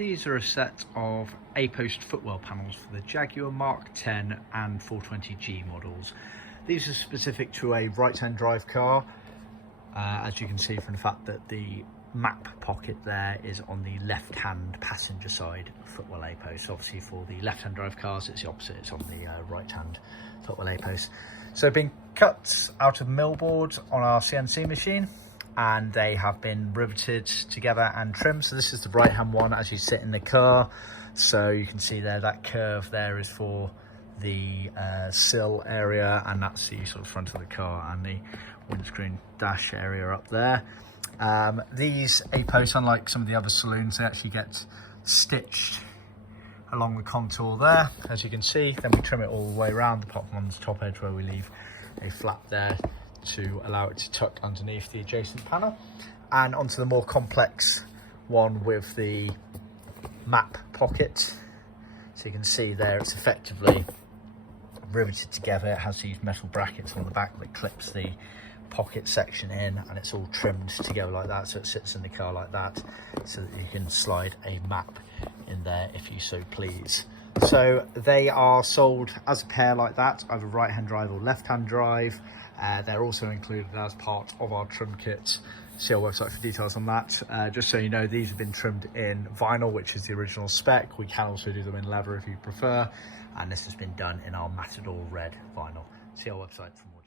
These are a set of A Post Footwell panels for the Jaguar Mark 10 and 420G models. These are specific to a right-hand drive car, as you can see from the fact that the map pocket there is on the left-hand passenger side of Footwell A Post. Obviously for the left-hand drive cars it's the opposite, it's on the right-hand Footwell A Post. So they've been cut out of millboard on our CNC machine, and they have been riveted together and trimmed. So this is the right hand one as you sit in the car. So you can see there, that curve there is for the sill area, and that's the sort of front of the car, and the windscreen dash area up there. These A posts, unlike some of the other saloons, they actually get stitched along the contour there, as you can see. Then we trim it all the way around, apart from on the top edge where we leave a flap there to allow it to tuck underneath the adjacent panel, and onto the more complex one with the map pocket. So you can see there it's effectively riveted together. It has these metal brackets on the back that clips the pocket section in, and it's all trimmed together like that, so it sits in the car like that, so that you can slide a map in there if you so please. So they are sold as a pair like that, either right hand drive or left hand drive. They're also included as part of our trim kit. See our website for details on that. Just so you know, these have been trimmed in vinyl, which is the original spec. We can also do them in leather if you prefer, and this has been done in our Matador Red Vinyl. See our website for more.